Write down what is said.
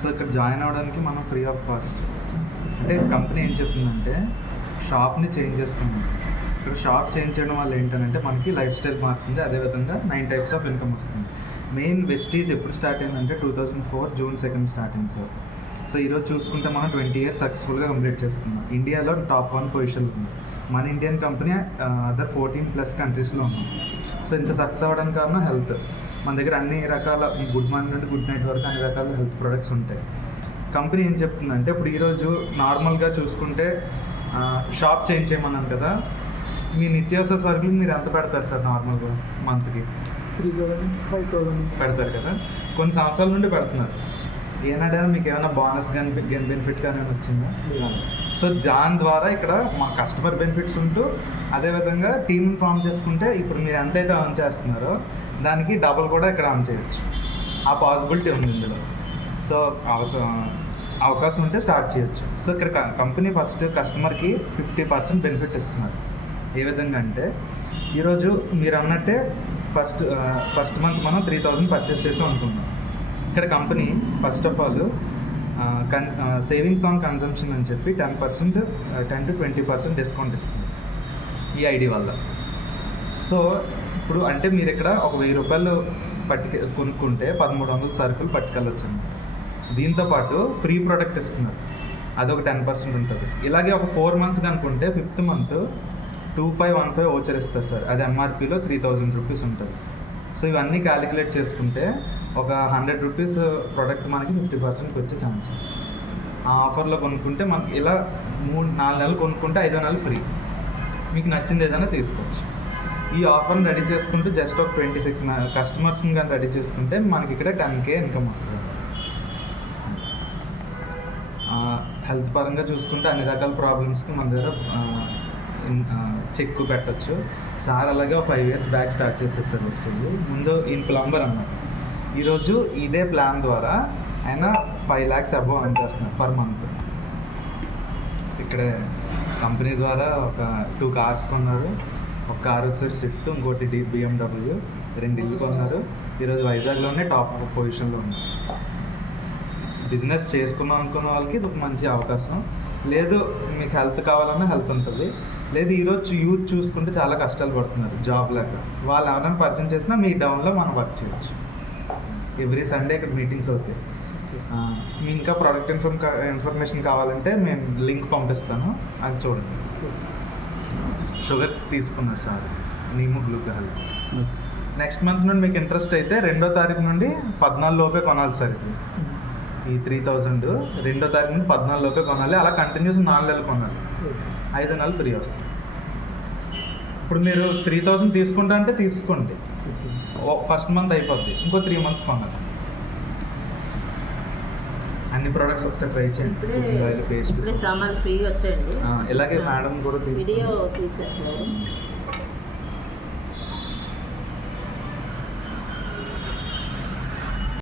So ఇక్కడ join అవ్వడానికి మనం ఫ్రీ ఆఫ్ కాస్ట్. అంటే కంపెనీ ఏం చెప్తుందంటే షాప్ని చేంజ్ చేసుకున్నాం. ఇక్కడ షాప్ చేంజ్ చేయడం వల్ల ఏంటంటే మనకి లైఫ్ స్టైల్ మారుతుంది, అదేవిధంగా 9 టైప్స్ ఆఫ్ ఇన్కమ్ వస్తుంది. మెయిన్ వెస్టీజ్ ఎప్పుడు స్టార్ట్ అయిందంటే 2004 జూన్ 2 స్టార్ట్ అయింది సార్. సో ఈరోజు చూసుకుంటే మనం 20 ఇయర్స్ సక్సెస్ఫుల్గా కంప్లీట్ చేసుకున్నాం. ఇండియాలో టాప్ 1 పొజిషన్లో ఉంది. మన ఇండియన్ కంపెనీ అదర్ 14+ కంట్రీస్లో ఉన్నాం. సో ఇంత సక్సెస్ అవ్వడానికి కారణం హెల్త్. మన దగ్గర అన్ని రకాల గుడ్ మార్నింగ్ నుండి గుడ్ నైట్ వరకు అన్ని రకాల హెల్త్ ప్రొడక్ట్స్ ఉంటాయి. కంపెనీ ఏం చెప్తుందంటే ఇప్పుడు ఈరోజు నార్మల్గా చూసుకుంటే షాప్ చేంజ్ చేయమన్నాను కదా, మీ నిత్యావసర సరుకులు మీరు ఎంత పెడతారు సార్ నార్మల్గా మంత్కి? 3,000 5,000 పెడతారు కదా. కొన్ని సంవత్సరాల నుండి పెడుతున్నారు. ఏనాడైనా మీకు ఏమైనా బోనస్ కానీ బెనిఫిట్ కానీ వచ్చిందా? సో దాని ద్వారా ఇక్కడ మా కస్టమర్ బెనిఫిట్స్ ఉంటూ అదేవిధంగా టీమ్ని ఫామ్ చేసుకుంటే ఇప్పుడు మీరు ఎంతైతే ఆన్ చేస్తున్నారో దానికి డబుల్ కూడా ఇక్కడ ఆన్ చేయొచ్చు. ఆ పాసిబిలిటీ ఉంది ఇందులో. సో అవకాశం ఉంటే స్టార్ట్ చేయొచ్చు. సో ఇక్కడ కంపెనీ ఫస్ట్ కస్టమర్కి 50% బెనిఫిట్ ఇస్తున్నారు. ఏ విధంగా అంటే ఈరోజు మీరు అన్నట్టే ఫస్ట్ మంత్ మనం 3,000 పర్చేస్ చేసాం అనుకున్నాం. ఇక్కడ company first of all savings on consumption అని చెప్పి 10% 10 to 20% డిస్కౌంట్ ఇస్తుంది ఈ ఐడి వల్ల. సో ఇప్పుడు అంటే మీరు ఇక్కడ ఒక 1,000 రూపాయలు కొనుక్కుంటే 1,300 సరుకులు పట్టుకెళ్ళొచ్చండి. దీంతోపాటు ఫ్రీ ప్రోడక్ట్ ఇస్తున్నారు, అదొక 10% ఉంటుంది. ఇలాగే ఒక 4 months కనుక్కుంటే 5th month 2515 ఓచర్ ఇస్తారు సార్. అది ఎంఆర్పిలో 3,000 రూపీస్ ఉంటుంది. సో ఇవన్నీ క్యాలిక్యులేట్ చేసుకుంటే ఒక 100 రూపీస్ ప్రోడక్ట్ మనకి 50% వచ్చే ఛాన్స్. ఆ ఆఫర్లో కొనుక్కుంటే మనకి ఇలా 3-4 నెలలు కొనుక్కుంటే 5వ నెల ఫ్రీ. మీకు నచ్చింది ఏదైనా తీసుకోవచ్చు. ఈ ఆఫర్ని రెడీ చేసుకుంటూ జస్ట్ ఒక 26 కస్టమర్స్ని కానీ రెడీ చేసుకుంటే మనకి ఇక్కడ 10K ఇన్కమ్ వస్తుంది. హెల్త్ పరంగా చూసుకుంటే అన్ని రకాల ప్రాబ్లమ్స్కి మన దగ్గర చెక్ పెట్టచ్చు సార్. అలాగే 5 years బ్యాక్ స్టార్ట్ చేస్తారు సార్. వెస్టేజ్ ముందు ఈయన ప్లంబర్ అన్నారు. ఈరోజు ఇదే ప్లాన్ ద్వారా ఆయన 5 lakhs అబోవ్ అని చేస్తున్నారు పర్ మంత్. ఇక్కడే కంపెనీ ద్వారా ఒక 2 cars కొన్నారు. ఒక కార్ వచ్చేసి స్విఫ్ట్, ఇంకోటి BMW, 2 ఇల్లు కొన్నారు. ఈరోజు వైజాగ్లోనే టాప్ పొజిషన్లో ఉన్నారు. బిజినెస్ చేసుకున్నాం అనుకున్న వాళ్ళకి ఇది ఒక మంచి అవకాశం. లేదు మీకు హెల్త్ కావాలన్నా హెల్త్ ఉంటుంది. లేదు ఈరోజు యూత్ చూసుకుంటే చాలా కష్టాలు పడుతున్నారు జాబ్ లేక, వాళ్ళు ఎవరైనా పరిచయం చేసినా మీ డౌన్లో మనం వర్క్ చేయొచ్చు. ఎవ్రీ సండే ఇక్కడ మీటింగ్స్ అవుతాయి. మీ ఇంకా ప్రోడక్ట్ ఇన్ఫర్మేషన్ కావాలంటే మేము లింక్ పంపిస్తాను, అది చూడండి. షుగర్ తీసుకున్నారు సార్, నీము గ్లూకా హెల్త్. నెక్స్ట్ మంత్ నుండి మీకు ఇంట్రెస్ట్ అయితే 2వ తారీఖు నుండి 14 లోపే కొనాలి సార్. ఇది ఈ 3,000 2వ తారీఖు నుండి 14 లోపే కొనాలి. అలా కంటిన్యూస్ 4 నెలలు కొనాలి, 5వ నెలలు ఫ్రీ వస్తుంది. ఇప్పుడు మీరు 3,000 తీసుకుంటా అంటే తీసుకోండి, ఫస్ట్ మంత్ అయిపోద్ది, ఇంకో 3 months కొనాలి. అన్ని ప్రోడక్ట్స్ ఒకసారి ట్రై చేయండి. ఆయిల్, పేస్ట్, సామాన్ ఫ్రీగా వచ్చాయండి. ఇలాగే మేడం కూడా వీడియో తీసేట్లేదు.